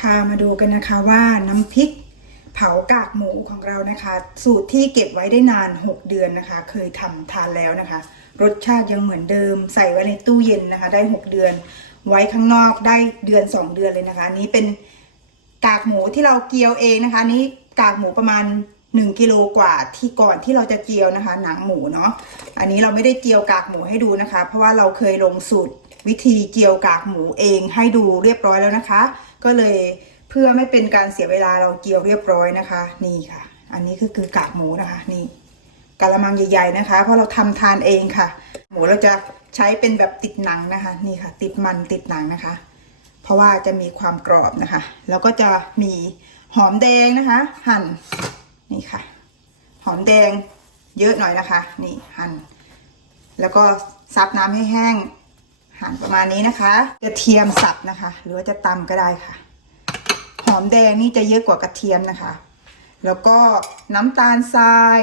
ค่ะมาดูกันนะคะว่าน้ำพริกเผากากหมูของเรานะคะ สูตรที่เก็บไว้ได้นาน 6 เดือนนะคะ เคยทำทานแล้วนะคะ รสชาติยังเหมือนเดิม ใส่ไว้ในตู้เย็นนะคะ ได้ 6 เดือน ไว้ข้างนอกได้เดือน 2 เดือนเลยนะคะอันนี้เป็นกากหมูที่เราเกียวเองนะคะนนี้กากหมูประมาณ 1กิโลกว่าที่ก่อนที่เราจะเจียวนะคะ หนังหมูเนาะอันนี้เราไม่ได้เจียวกากหมูให้ดูนะคะ เพราะว่าเราเคยลงสูตร วิธีเจียวกากหมูเองให้ดูเรียบร้อยแล้วนะคะ ก็เลยเพื่อไม่เป็นการเสียเวลาเราเจียวเรียบร้อยนะคะ นี่ค่ะ อันนี้คือคือกากหมูนะคะนี่กะละมังใหญ่ ๆนะคะ เพราะเราทำทานเองค่ะ หมูเราจะใช้เป็นแบบติดหนังนะคะ นี่ค่ะ ติดมันติดหนังนะคะ เพราะว่าจะมีความกรอบนะคะ แล้วก็จะมีหอมแดงนะคะ หั่นนี่ค่ะ หอมแดงเยอะหน่อยนะคะ นี่หั่นแล้วก็ซับน้ำให้แห้ง หั่นประมาณนี้นะคะ กระเทียมสับนะคะ หรือว่าจะตำก็ได้ค่ะ หอมแดงนี่จะเยอะกว่ากระเทียมนะคะ แล้วก็น้ำตาลทราย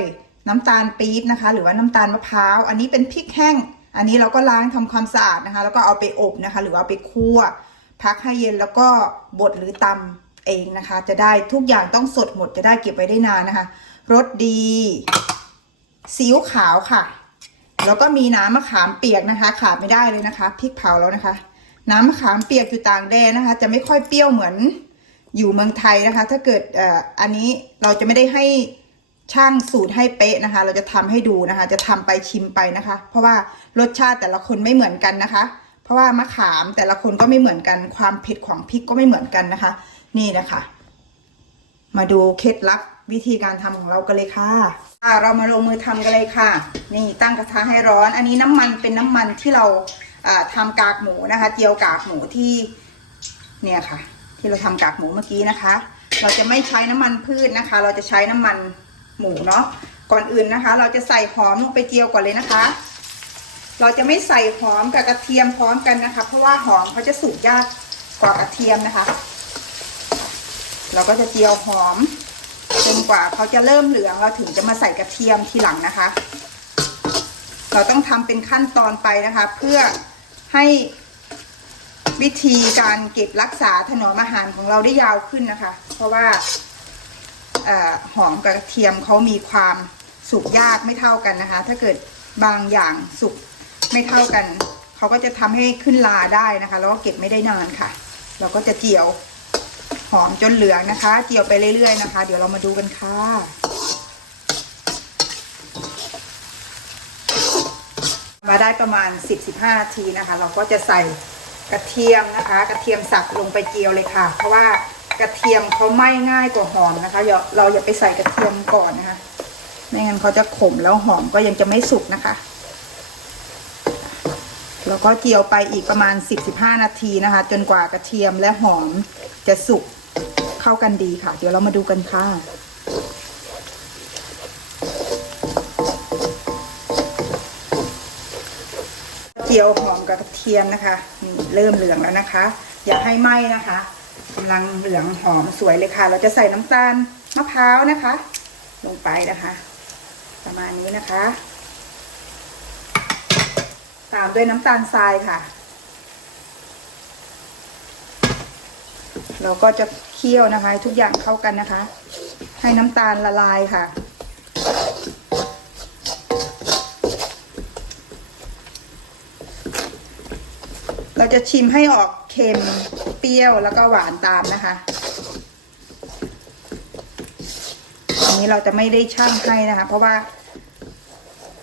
น้ำตาลปี๊บนะคะ หรือว่าน้ำตาลมะพร้าว อันนี้เป็นพริกแห้ง อันนี้เราก็ล้างทำความสะอาดนะคะ แล้วก็เอาไปอบนะคะ หรือว่าเอาไปคั่ว พักให้เย็นแล้วก็บดหรือตำเองนะคะ จะได้ทุกอย่างต้องสดหมดจะได้เก็บไว้ได้นานนะคะรสดีซีอิ๊วขาวค่ะ แล้วก็มีน้ำมะขามเปียกนะคะ ขาดไม่ได้เลยนะคะพริกเผาแล้วนะคะ น้ำมะขามเปียกอยู่ต่างแดนนะคะ จะไม่ค่อยเปรี้ยวเหมือนอยู่เมืองไทยนะคะ ถ้าเกิดเอ่ออันนี้เราจะไม่ได้ให้ช่างสูตรให้เป๊ะนะคะ เราจะทำให้ดูนะคะ จะทำไปชิมไปนะคะ เพราะว่ารสชาติแต่ละคนไม่เหมือนกันนะคะ เพราะว่ามะขามแต่ละคนก็ไม่เหมือนกัน ความเผ็ดของพริกก็ไม่เหมือนกันนะคะ นี่นะคะ มาดูเคล็ดลับ วิธีการทำของเรากันเลยค่ะอ่าเรามาลงมือทำกันเลยค่ะ นี่ตั้งกระทะให้ร้อน อันนี้น้ำมันเป็นน้ำมันที่เราอ่าทำกากหมูนะคะ เจียวกากหมูที่เนี่ยค่ะ ที่เราทำกากหมูเมื่อกี้นะคะ เราจะไม่ใช้น้ำมันพืชนะคะ เราจะใช้น้ำมันหมูเนาะก่อนอื่นนะคะ เราจะใส่หอมลงไปเจียวก่อนเลยนะคะ เราจะไม่ใส่หอมกับกระเทียมพร้อมกันนะคะ เพราะว่าหอมเขาจะสุกยากกว่ากระเทียมนะคะ เราก็จะเจียวหอม จนกว่าเขาจะเริ่มเหลืองเราถึงจะมาใส่กระเทียมทีหลังนะคะ เราต้องทำเป็นขั้นตอนไปนะคะ เพื่อให้วิธีการเก็บรักษาถนอมอาหารของเราได้ยาวขึ้นนะคะ เพราะว่าอหอมกับกระเทียมเขามีความสุกยากไม่เท่ากันนะคะ ถ้าเกิดบางอย่างสุกไม่เท่ากัน เขาก็จะทำให้ขึ้นลาได้นะคะ แล้วก็เก็บไม่ได้นานค่ะ เราก็จะเจียว หอมจนเหลืองนะคะ เจียวไปเรื่อยๆนะคะ เดี๋ยวเรามาดูกันค่ะ มาได้ประมาณ 10-15นาทีนะคะ เราก็จะใส่กระเทียมนะคะ กระเทียมสับลงไปเจียวเลยค่ะ เพราะว่ากระเทียมเขาไหม้ง่ายกว่าหอมนะคะเราอย่าไปใส่กระเทียมก่อนนะคะไม่งั้นเขาจะขมแล้วหอมก็ยังจะไม่สุกนะคะแล้วก็เจียวไปอีกประมาณ 10-15 นาทีนะคะ จนกว่ากระเทียมและหอมจะสุก เข้ากันดีค่ะ เดี๋ยวเรามาดูกันค่ะเจียวหอมกับกระเทียมนะคะนี่เริ่มเหลืองแล้วนะคะ อย่าให้ไหม้นะคะกำลังเหลืองหอมสวยเลยค่ะ เราจะใส่น้ำตาลมะพร้าวนะคะ ลงไปนะคะ ประมาณนี้นะคะ ตามด้วยน้ำตาลทรายค่ะ เราก็จะ เคี่ยวนะคะทุกอย่างเข้ากันนะคะ ให้น้ำตาลละลายค่ะ เราจะชิมให้ออกเค็มเปรี้ยวแล้วก็หวานตามนะคะอันนี้เราจะไม่ได้ช่างให้นะคะ เพราะว่า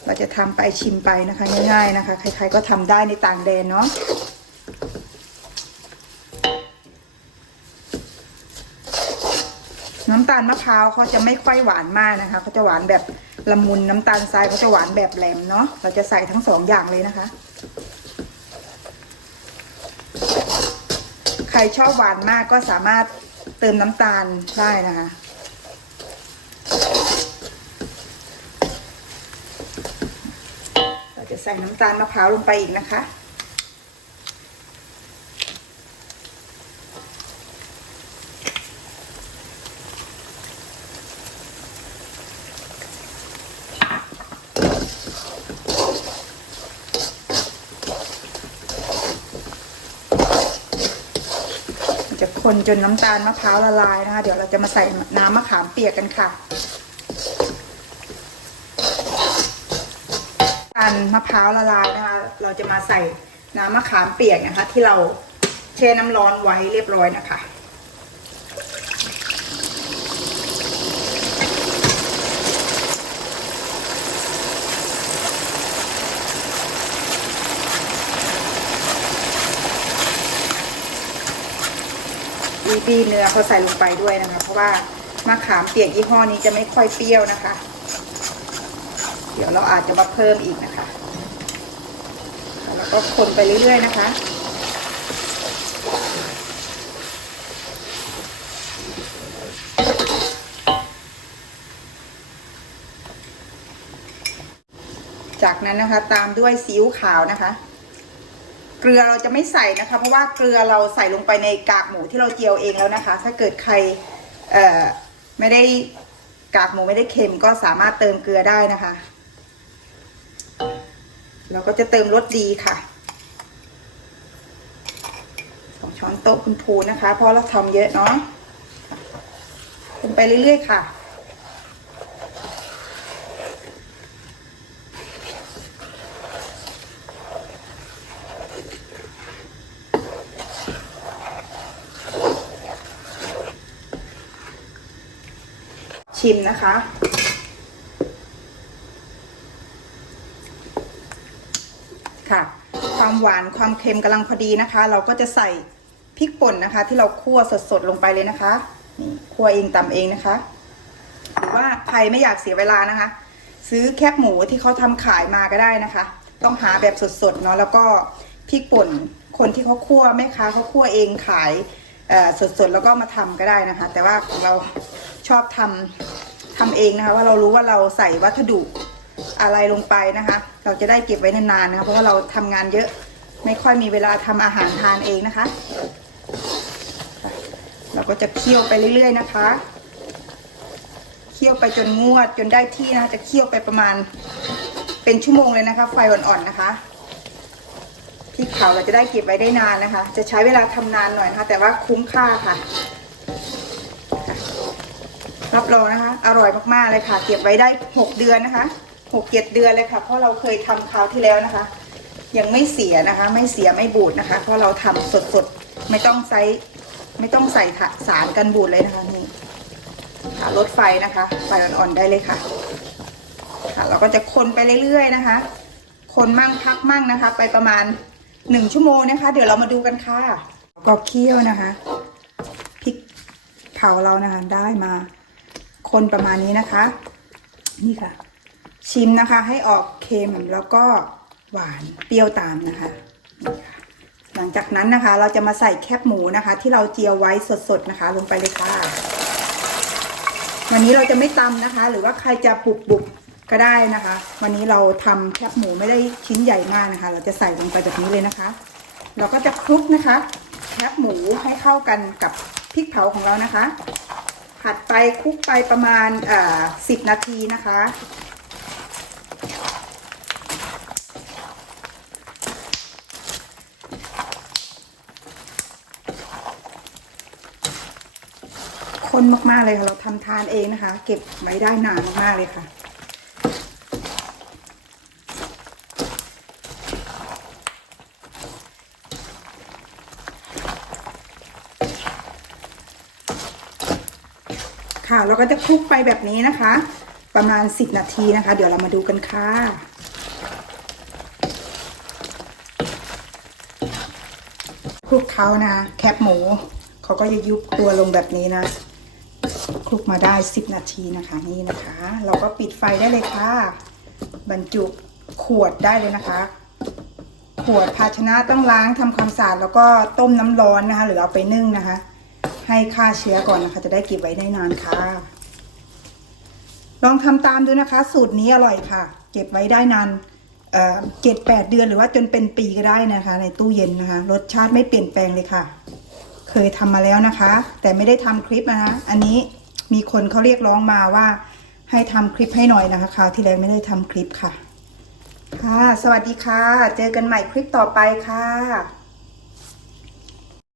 เราจะทำไปชิมไปนะคะ ง่ายๆนะคะ ใครๆก็ทำได้ในต่างแดนเนาะ น้ำตาลมะพร้าวเขาจะไม่ค่อยหวานมากนะคะเขาจะหวานแบบละมุนน้ำตาลทรายเขาจะหวานแบบแหลมเนาะเราจะใส่ทั้งสองอย่างเลยนะคะ ใครชอบหวานมากก็สามารถเติมน้ำตาลได้นะคะเราจะใส่น้ำตาลมะพร้าวลงไปอีกนะคะ คนจนน้ำตาลมะพร้าวละลายนะคะ เดี๋ยวเราจะมาใส่น้ำมะขามเปียกกันค่ะน้ำตาลมะพร้าวละลายนะคะ เราจะมาใส่น้ำมะขามเปียกนะคะ ที่เราแช่น้ำร้อนไว้เรียบร้อยนะคะ บีบีเนื้อเขาใส่ลงไปด้วยนะคะ เพราะว่ามะขามเปียกยี่ห้อนี้จะไม่ค่อยเปรี้ยวนะคะ เดี๋ยวเราอาจจะมาเพิ่มอีกนะคะ แล้วก็คนไปเรื่อยๆนะคะจากนั้นนะคะตามด้วยซีอิ๊วขาวนะคะ เกลือเราจะไม่ใส่นะคะ เพราะว่าเกลือเราใส่ลงไปในกากหมูที่เราเจียวเองแล้วนะคะ ถ้าเกิดใครเอ่อไม่ได้กากหมูไม่ได้เค็มก็สามารถเติมเกลือได้นะคะ เราก็จะเติมรสดีค่ะสองช้อนโต๊ะคุณภูนะคะ เพราะเราทำเยอะเนาะคนไปเรื่อยๆค่ะ ชิมนะคะ ค่ะ ความหวานความเค็มกำลังพอดีนะคะ เราก็จะใส่พริกป่นนะคะ ที่เราคั่วสดๆลงไปเลยนะคะนี่คั่วเองตำเองนะคะ หรือว่าใครไม่อยากเสียเวลานะคะ ซื้อแคบหมูที่เขาทำขายมาก็ได้นะคะ ต้องหาแบบสดๆเนาะแล้วก็พริกป่นคนที่เขาคั่วแม่ค้าเขาคั่วเองขายสดๆแล้วก็มาทำก็ได้นะคะ แต่ว่าของเรา ชอบทำทำเองนะคะว่าเรารู้ว่าเราใส่วัสดุอะไรลงไปนะคะ เราจะได้เก็บไว้นานๆนะคะเพราะว่าเราทำงานเยอะไม่ค่อยมีเวลาทำอาหารทานเองนะคะ เราก็จะเคี่ยวไปเรื่อย ๆ นะคะเคี่ยวไปจนงวดจนได้ที่นะคะจะเคี่ยวไปประมาณเป็นชั่วโมงเลยนะคะ ไฟอ่อนๆนะคะพริกเผาเราจะได้เก็บไว้ได้นานนะคะ จะใช้เวลาทำนานหน่อยนะคะแต่ว่าคุ้มค่าค่ะ รับรองนะคะ อร่อยมากๆเลยค่ะ เก็บไว้ได้หกเดือนนะคะหกเจ็ดเดือนเลยค่ะ เพราะเราเคยทำคราวที่แล้วนะคะ ยังไม่เสียนะคะ ไม่เสียไม่บูดนะคะ เพราะเราทำสดๆ ไม่ต้องใส่ไม่ต้องใส่สารกันบูดเลยนะคะนี่ค่ะลดไฟนะคะไฟอ่อนๆได้เลยค่ะค่ะ เราก็จะคนไปเรื่อยๆนะคะ คนมั่งพักมั่งนะคะ ไปประมาณหนึ่งชั่วโมงนะคะ เดี๋ยวเรามาดูกันค่ะก็เคี่ยวนะคะพริกเผาเรานะคะได้มา คนประมาณนี้นะคะ นี่ค่ะ ชิมนะคะให้ออกเค็มแล้วก็หวานเปรี้ยวตามนะคะ หลังจากนั้นนะคะ เราจะมาใส่แคบหมูนะคะ ที่เราเจียวไว้สดๆนะคะ ลงไปเลยค่ะ วันนี้เราจะไม่ตำนะคะ หรือว่าใครจะบุบบุบก็ได้นะคะ วันนี้เราทำแคบหมูไม่ได้ชิ้นใหญ่มากนะคะ เราจะใส่ลงไปแบบนี้เลยนะคะ เราก็จะคลุกนะคะ แคบหมูให้เข้ากันกับพริกเผาของเรานะคะ ผัดไปคลุกไปประมาณสิบนาทีนะคะ คนมากๆเลยค่ะ เราทำทานเองนะคะ เก็บไว้ได้นานมากๆเลยค่ะ ค่ะ เราก็จะคลุกไปแบบนี้นะคะ ประมาณ 10 นาทีนะคะ เดี๋ยวเรามาดูกันค่ะคลุกเขานะ แคบหมูเขาก็จะยุบตัวลงแบบนี้นะคลุกมาได้ 10 นาทีนะคะนี่นะคะ เราก็ปิดไฟได้เลยค่ะ บรรจุขวดได้เลยนะคะ ขวดภาชนะต้องล้างทำความสะอาดแล้วก็ต้มน้ำร้อนนะคะ หรือเอาไปนึ่งนะคะ ให้ฆ่าเชื้อก่อนนะคะ จะได้เก็บไว้ได้นานค่ะ ลองทำตามดูนะคะ สูตรนี้อร่อยค่ะ เก็บไว้ได้นานเจ็ดแปดเดือนหรือว่าจนเป็นปีก็ได้นะคะ ในตู้เย็นนะคะ รสชาติไม่เปลี่ยนแปลงเลยค่ะ เคยทำมาแล้วนะคะ แต่ไม่ได้ทำคลิปนะคะ อันนี้มีคนเขาเรียกร้องมาว่าให้ทำคลิปให้หน่อยนะคะคราวที่แล้วไม่ได้ทำคลิปค่ะ ค่ะ สวัสดีค่ะ เจอกันใหม่คลิปต่อไปค่ะ